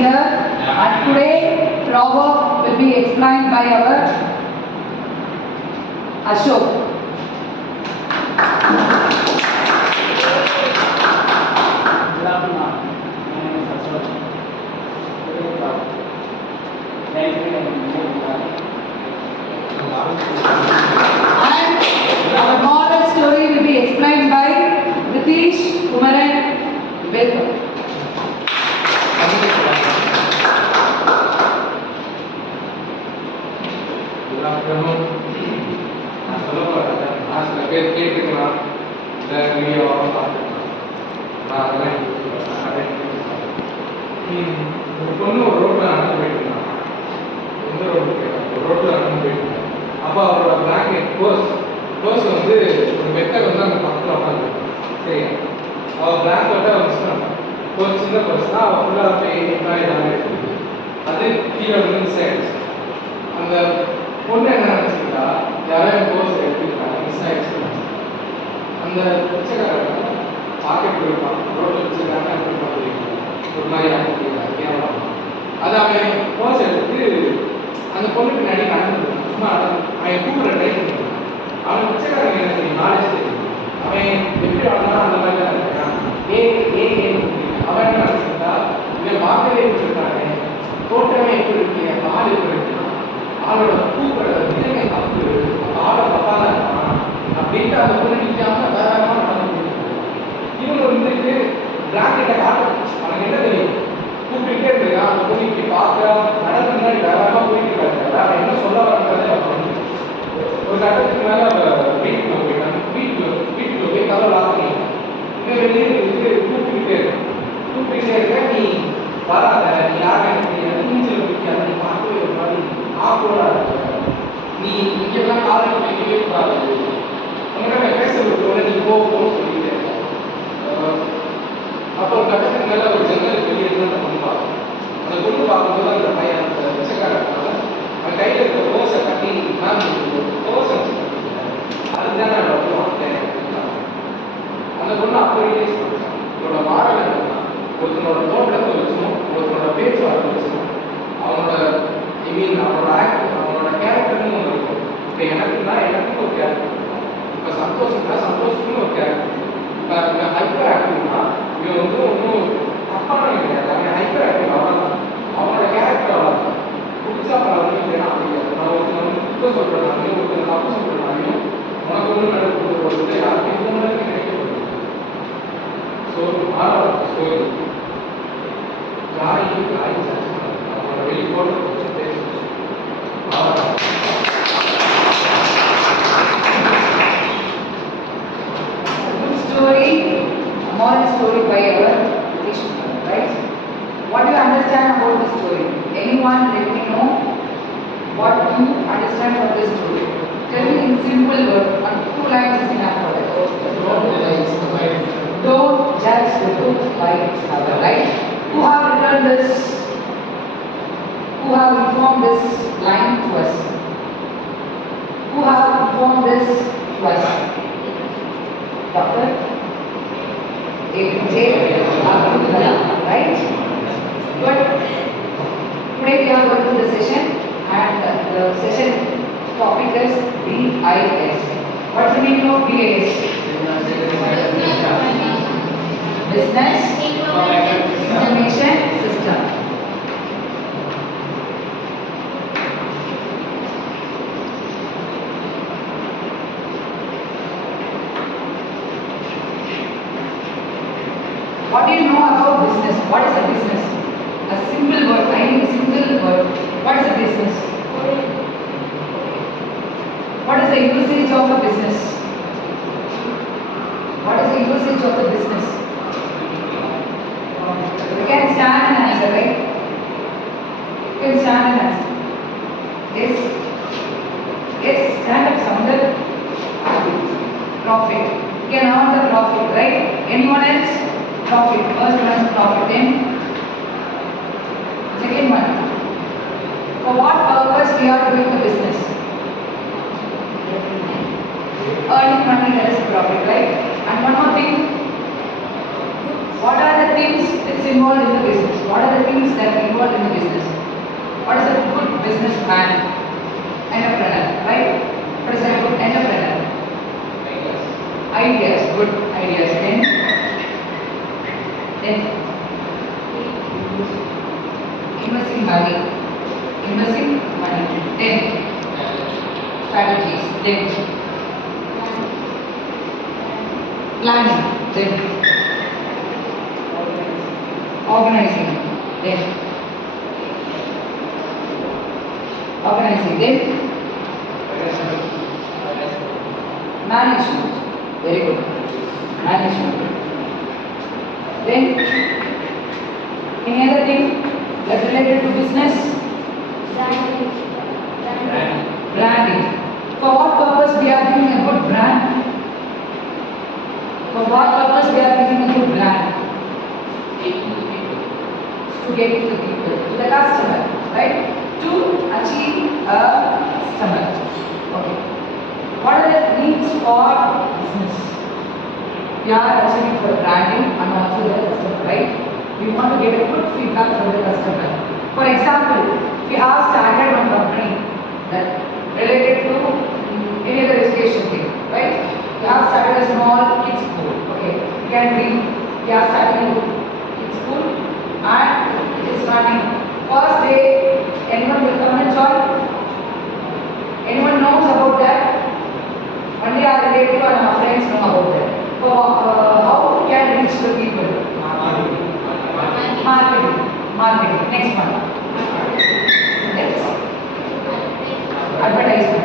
here, and today proverb will be explained by our Ashok. And our moral story will be explained by Ritesh Kumaran. Welcome. Good afternoon. நான் சொல்ல போகிறேன் நான் சில பேர் கேட்டுக்கலாம் இந்த வீடியோவாக பார்த்துக்கலாம் நான் அதெல்லாம் ஒரு பொண்ணு ஒரு ரோட்டில் நடந்து போயிட்டு இருந்தான். எந்த ரோடு ஒரு ரோட்டில் நடந்து போயிட்டு இருந்தான். அப்போ அவரோட பிளாங்கெட் பர்ஸ் வந்து ஒரு மெத்தட் வந்து அந்த பக்கத்தில் உட்காந்துருக்கான். சரியா அவள் பிளாங்கெட்டை மிஸ் பண்ணான். ஒரு சின்ன பர்ஸ் தான் அவள் ஃபுல்லாக போய் எல்லாமே இருக்குது. அது கீழே வந்து மிஸ் ஆகிடுச்சு. அந்த பொண்ணு என்ன நினச்சிக்கிட்டா யாரும் கோர்ஸ் எடுத்துக்கிட்டாங்க மிஸ் ஆகிடுச்சு. அந்த பிச்சைக்காரன் பாக்கெட் இருப்பான் ரோட்டில் பிச்சைக்காரன் ஒரு மாதிரி கேவலம். அது அவன் கோர்ஸ் எடுத்து அந்த பொண்ணு பின்னாடி நடந்து சும்மா அவன் கூப்பிட்ற ட்ரை பண்ணிடுவான். அவன் பிச்சைக்காரன் என்ன தெரியும் நாலேஜ் தெரியும். அவன் எப்படி ஆடலாம் அந்த மாதிரி தான் இருக்கான். அவன் என்ன நினச்சிக்கிட்டா இவன் பார்க்கவே பிடிச்சிருக்காங்க தோட்டமே எப்படி இருக்கு ஆள் எப்படி இருக்கு ஆளோட பூக்களோட விதமே தப்பு ஆளை தப்பா தான் இருக்கான் அப்படின்ட்டு அந்த பொண்ணு நிற்காம வேறமாக நடந்து இவங்க வந்துட்டு பிளாங்கெட்டை காட்ட அவனுக்கு என்ன தெரியும் கூப்பிட்டுட்டே இருக்கான். அந்த பொண்ணு இப்படி பார்க்க நடந்து முன்னாடி வேறமாக போயிட்டு இருக்காரு. வேற என்ன சொல்ல வரன்றதே ஒரு கட்டத்துக்கு மேலே வீட்டுக்குள்ள போயிட்டாங்க. வீட்டுக்குள்ள போய் கதை லாக்கணும். இன்னும் வெளியே கூப்பிட்டுக்கிட்டே இருக்க நீ வராத நீ யாரும் நீச்சல் பிடிக்காத நீ பார்க்கவே ஒரு மாதிரி ஆப்போட நீ இங்கெல்லாம் காலையில் வைக்கவே கூடாது. உங்கள்கிட்ட பேச விட்டோட நீ போகணும்னு சொல்லிட்டு அப்போ ஒரு கட்டத்துக்கு மேலே ஒரு ஜன்னல் வெளியே அந்த பொண்ணு பார்க்கணும். அந்த பொண்ணு பார்க்கும்போது அந்த பையன் அந்த பிச்சைக்காரனால அவன் கையில் இருக்க ரோஸை கட்டி மேம் ரோஸை வச்சு கட்டிருக்காங்க. அதுதான் நான் வாங்கிட்டேன். அந்த பொண்ணு அப்படியே சொல்லிட்டான். இதோட மாறல் என்னன்னா ஒருத்தனோட தோட்டத்தை வச்சும் ஒருத்தனோட பேச்சுவார்த்தை வச்சும் அவனோட அவனோட கேரக்டர்னு ஒன்று இருக்கும். இப்போ எனக்குன்னா எனக்கும் ஒரு கேரக்டர் இருக்கும். இப்போ சந்தோஷம்னா சந்தோஷத்துக்குன்னு ஒரு கேரக்டர் இருக்கும். இப்போ ஹைப்பர் ஆக்டிவ்னா இவன் வந்து ஒன்றும் தப்பான கிடையாது. அவன் ஹைப்பர் ஆக்டிவ் அவ்வளோதான். அவனோட கேரக்டர் அவ்வளோதான். புதுசாக பரவாயில்ல இல்லைன்னா அப்படியாது. நான் ஒருத்தனை வந்து குற்றம் சொல்கிறனாலையும் ஒருத்தனை தப்பு சொல்கிறனாலையும் உனக்கு ஒன்று நடக்கிறது யாருக்கும் எந்த மாதிரி கிடைக்கப்படுது. ஸோ ஆறாவது ஸ்டோரி காய் அவனோட வெளிப்போட்டு கொஞ்சம் பேசணும். Good story, a moral story by our Ritesh Kumaran, right? What do you understand about this story? Anyone let me know what you understand from this story. Tell me in simple words, and 2 lines is enough for that. Don't judge the book by its cover, right? Who have written this? Who have informed this line to us? Who have informed this to us? Dr. APJ Abdul Kalam, right? But today we are going to the session, and the session topic is BIS. What's the meaning of BIS? Business Information System. What do you know about business? What is a business? A simple word. I need a simple word. What is a business? What is the usage of a business? What is the usage of the business? You can stand and answer, right? You can stand and answer. Yes. Yes, stand up, Samdar. Profit. You can earn the profit, right? Anyone else? Profit. First one is profit. Then second one. For what purpose we are doing the business? Earning money, that is profit, right? And one more thing. What are the things that's involved in the business? What are the things that involve Investing money. Investing money. Then strategies. Then planning. Then organizing. Then organizing. Then management. Very good. Management. Then any other thing that related to business? Branding. For what purpose we are giving a good brand? For what purpose we are giving a good brand? To get to the people, to the customer, right? To achieve a customer. Okay. What are the needs for business? We are achieving for branding and also the customer, right? We want to get a good feedback from the customer. For example, we have started one company that related to any other education thing, right? We have started a small kids school, okay? You can read, we are starting kids school and it is running. First day, anyone will come and join? Anyone knows about that? Only our relative and our friends know about that. So, how we can reach the people? Marketing. Marketing. Next one. Next. Advertisement.